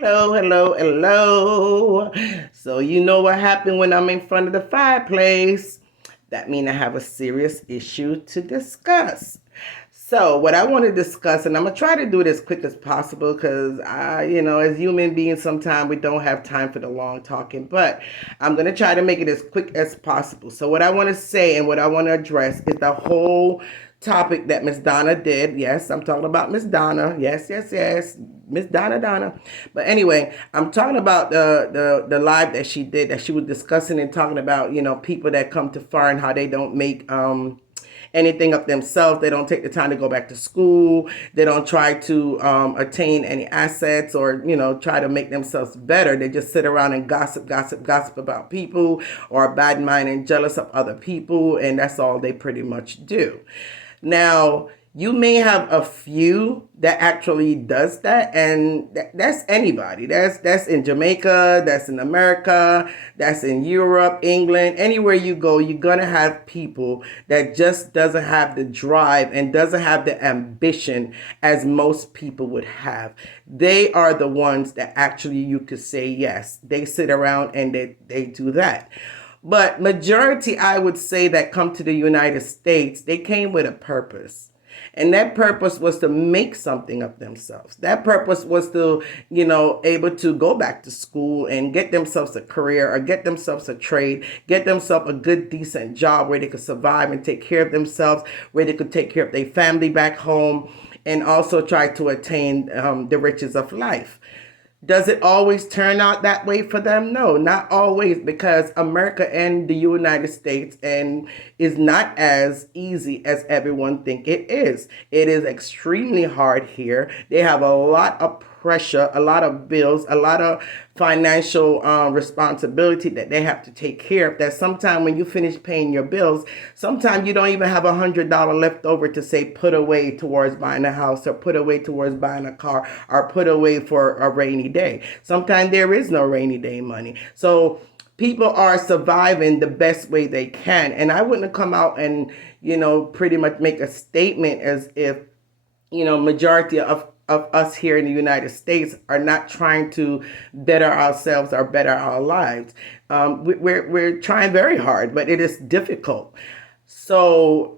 Hello, hello, hello. So you know what happened when I'm in front of the fireplace? That means I have a serious issue to discuss. So what I want to discuss, and I'm gonna try to do it as quick as possible, because as human beings, sometimes we don't have time for the long talking. But I'm gonna try to make it as quick as possible. So what I want to say and what I want to address is the whole topic that Miss Donna did. Yes, I'm talking about Miss Donna. Yes, yes, yes. Miss Donna. But anyway, I'm talking about the live that she did, that she was discussing and talking about, people that come to foreign, how they don't make anything of themselves. They don't take the time to go back to school. They don't try to attain any assets, or try to make themselves better. They just sit around and gossip about people, or bad mind and jealous of other people, and that's all they pretty much do. Now, you may have a few that actually does that, and that's anybody. That's in Jamaica, that's in America, that's in Europe, England, anywhere you go, you're gonna have people that just doesn't have the drive and doesn't have the ambition as most people would have. They are the ones that actually you could say yes. They sit around and they do that. But majority, I would say, that come to the United States, they came with a purpose. And that purpose was to make something of themselves. That purpose was to, able to go back to school and get themselves a career, or get themselves a trade, get themselves a good, decent job where they could survive and take care of themselves, where they could take care of their family back home, and also try to attain the riches of life. Does it always turn out that way for them? No, not always, because America and the United States and is not as easy as everyone think it is. It is extremely hard here. They have a lot of pressure, a lot of bills, a lot of financial responsibility that they have to take care of. That sometimes when you finish paying your bills, sometimes you don't even have $100 left over to say put away towards buying a house, or put away towards buying a car, or put away for a rainy day. Sometimes there is no rainy day money. So people are surviving the best way they can. And I wouldn't come out and, pretty much make a statement as if, majority of us here in the United States are not trying to better ourselves or better our lives. We're trying very hard, but it is difficult. So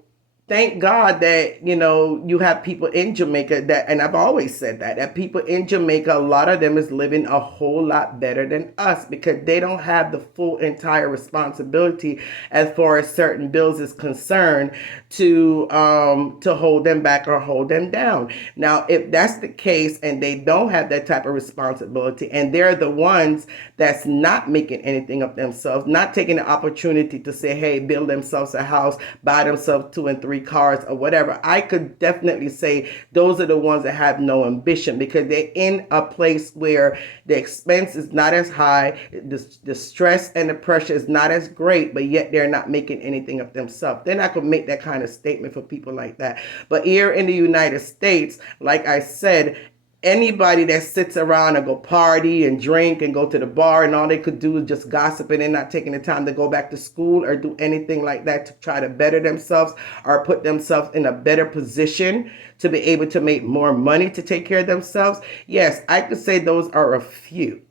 thank God that you have people in Jamaica that, and I've always said that people in Jamaica, a lot of them is living a whole lot better than us, because they don't have the full entire responsibility as far as certain bills is concerned to hold them back or hold them down. Now, if that's the case and they don't have that type of responsibility, and they're the ones that's not making anything of themselves, not taking the opportunity to say, hey, build themselves a house, buy themselves 2 and 3 cars or whatever, I could definitely say those are the ones that have no ambition, because they're in a place where the expense is not as high, the stress and the pressure is not as great, but yet they're not making anything of themselves. Then I could make that kind of statement for people like that. But here in the United States, like I said, anybody that sits around and go party and drink and go to the bar, and all they could do is just gossip, and they're not taking the time to go back to school or do anything like that to try to better themselves or put themselves in a better position to be able to make more money to take care of themselves. Yes, I could say those are a few.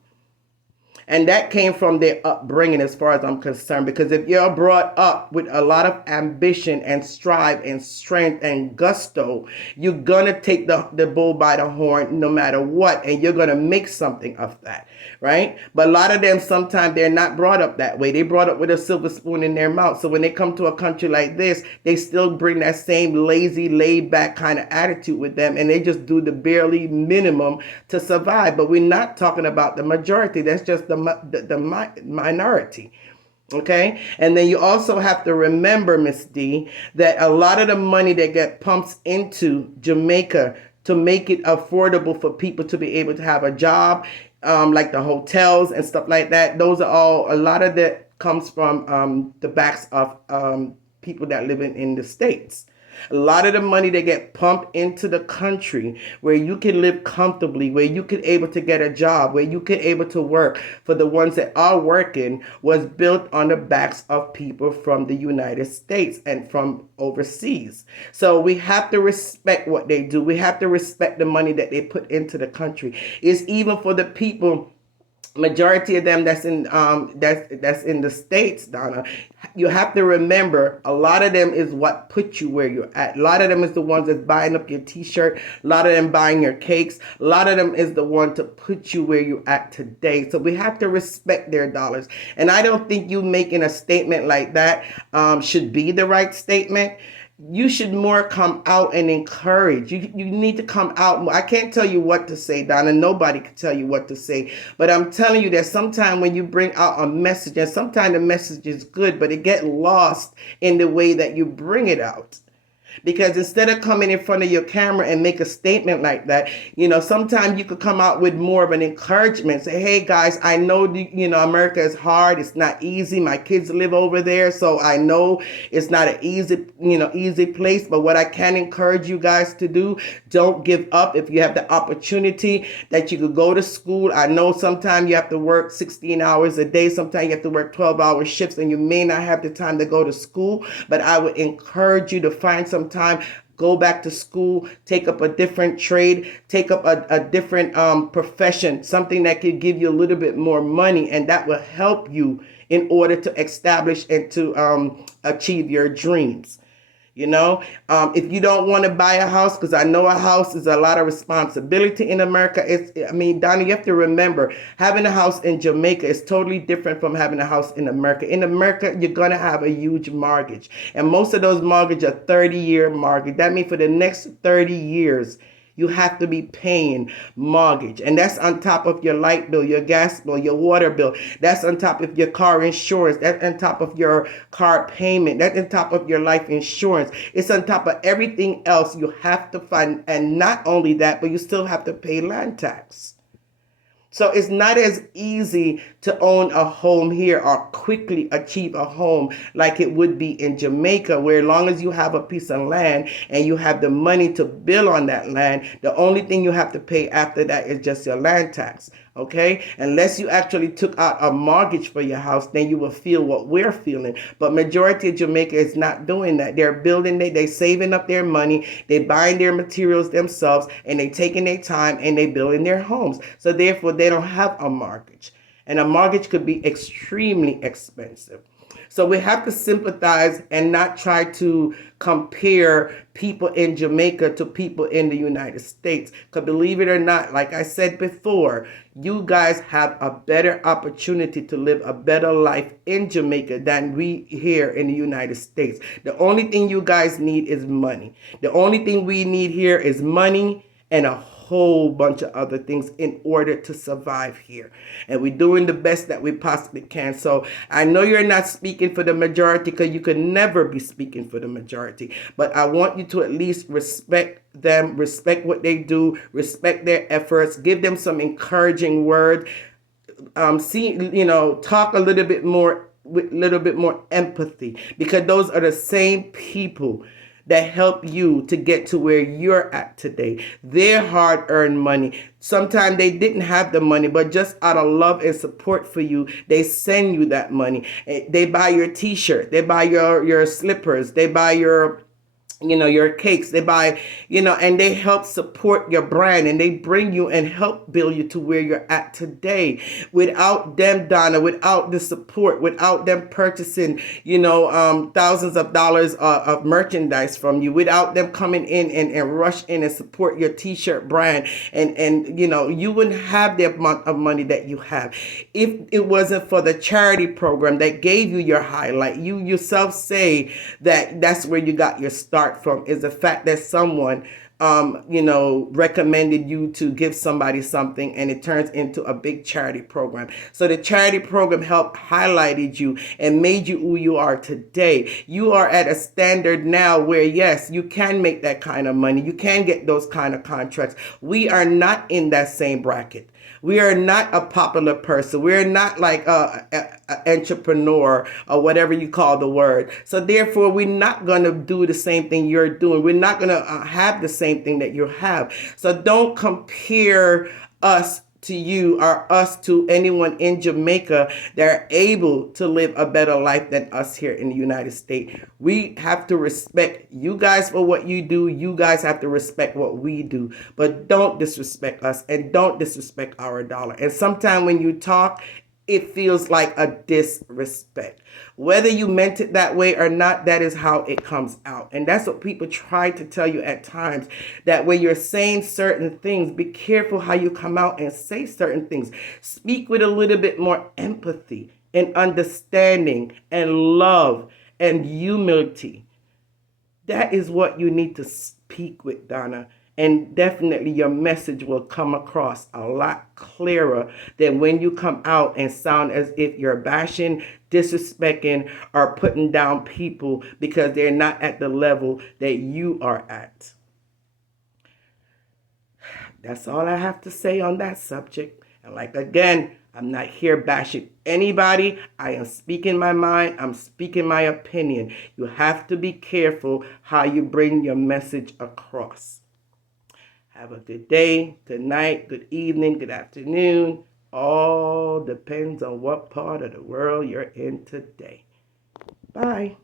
And that came from their upbringing, as far as I'm concerned. Because if you're brought up with a lot of ambition and strive and strength and gusto, you're going to take the bull by the horn no matter what. And you're going to make something of that, right? But a lot of them, sometimes they're not brought up that way. They brought up with a silver spoon in their mouth. So when they come to a country like this, they still bring that same lazy, laid back kind of attitude with them. And they just do the barely minimum to survive. But we're not talking about the majority. That's just the minority. Okay. And then you also have to remember, Miss D, that a lot of the money that get pumped into Jamaica to make it affordable for people to be able to have a job, like the hotels and stuff like that, those are all, a lot of that comes from the backs of people that live in the States. A lot of the money that get pumped into the country where you can live comfortably, where you can able to get a job, where you can able to work for the ones that are working was built on the backs of people from the United States and from overseas. So we have to respect what they do. We have to respect the money that they put into the country. It's even for the people, majority of them that's in the States, Donna. You have to remember a lot of them is what put you where you're at. A lot of them is the ones that's buying up your t-shirt, a lot of them buying your cakes, a lot of them is the one to put you where you're at today. So we have to respect their dollars. And I don't think you making a statement like that should be the right statement. You should more come out and encourage. You need to come out. I can't tell you what to say, Donna. Nobody can tell you what to say. But I'm telling you that sometimes when you bring out a message, and sometimes the message is good, but it gets lost in the way that you bring it out. Because instead of coming in front of your camera and make a statement like that, sometimes you could come out with more of an encouragement. Say, hey guys, I know, America is hard. It's not easy. My kids live over there. So I know it's not an easy place. But what I can encourage you guys to do, don't give up. If you have the opportunity that you could go to school. I know sometimes you have to work 16 hours a day. Sometimes you have to work 12-hour shifts and you may not have the time to go to school. But I would encourage you to find some time, go back to school, take up a different trade, take up a different profession, something that could give you a little bit more money, and that will help you in order to establish and to achieve your dreams. If you don't want to buy a house, because I know a house is a lot of responsibility in America. Donna, you have to remember, having a house in Jamaica is totally different from having a house in America. In America, you're going to have a huge mortgage. And most of those mortgages are 30-year mortgage. That means for the next 30 years, you have to be paying mortgage. And that's on top of your light bill, your gas bill, your water bill. That's on top of your car insurance. That's on top of your car payment. That's on top of your life insurance. It's on top of everything else you have to find. And not only that, but you still have to pay land tax. So it's not as easy to own a home here or quickly achieve a home like it would be in Jamaica, where as long as you have a piece of land and you have the money to build on that land, the only thing you have to pay after that is just your land tax. Okay, unless you actually took out a mortgage for your house, then you will feel what we're feeling. But majority of Jamaica is not doing that. They're building, they saving up their money, they buying their materials themselves, and they taking their time and they building their homes. So therefore, they don't have a mortgage, and a mortgage could be extremely expensive. So we have to sympathize and not try to compare people in Jamaica to people in the United States. Because believe it or not, like I said before, you guys have a better opportunity to live a better life in Jamaica than we here in the United States. The only thing you guys need is money. The only thing we need here is money and a whole bunch of other things in order to survive here. And we're doing the best that we possibly can. So I know you're not speaking for the majority, because you could never be speaking for the majority. But I want you to at least respect them, respect what they do, respect their efforts, give them some encouraging word. Talk a little bit more with a little bit more empathy, because those are the same people that help you to get to where you're at today. Their hard-earned money. Sometimes they didn't have the money, but just out of love and support for you, they send you that money. They buy your t-shirt. They buy your slippers. They buy your cakes, they buy, and they help support your brand, and they bring you and help build you to where you're at today. Without them, Donna, without the support, without them purchasing, thousands of dollars of merchandise from you, without them coming in and rush in and support your t-shirt brand, and you wouldn't have the amount of money that you have if it wasn't for the charity program that gave you your highlight. You yourself say that's where you got your start from, is the fact that someone recommended you to give somebody something, and it turns into a big charity program. So the charity program helped highlighted you and made you who you are today. You are at a standard now where, yes, you can make that kind of money. You can get those kind of contracts. We are not in that same bracket. We are not a popular person. We're not like a entrepreneur or whatever you call the word. So therefore, we're not going to do the same thing you're doing. We're not going to have the same thing that you have. So don't compare us to you or us to anyone in Jamaica that are able to live a better life than us here in the United States. We have to respect you guys for what you do. You guys have to respect what we do. But don't disrespect us and don't disrespect our dollar. And sometimes when you talk, it feels like a disrespect. Whether you meant it that way or not, that is how it comes out. And that's what people try to tell you at times, that when you're saying certain things, be careful how you come out and say certain things. Speak with a little bit more empathy and understanding and love and humility. That is what you need to speak with, Donna. And definitely your message will come across a lot clearer than when you come out and sound as if you're bashing, disrespecting, or putting down people because they're not at the level that you are at. That's all I have to say on that subject. And like again, I'm not here bashing anybody. I am speaking my mind. I'm speaking my opinion. You have to be careful how you bring your message across. Have a good day, good night, good evening, good afternoon. All depends on what part of the world you're in today. Bye.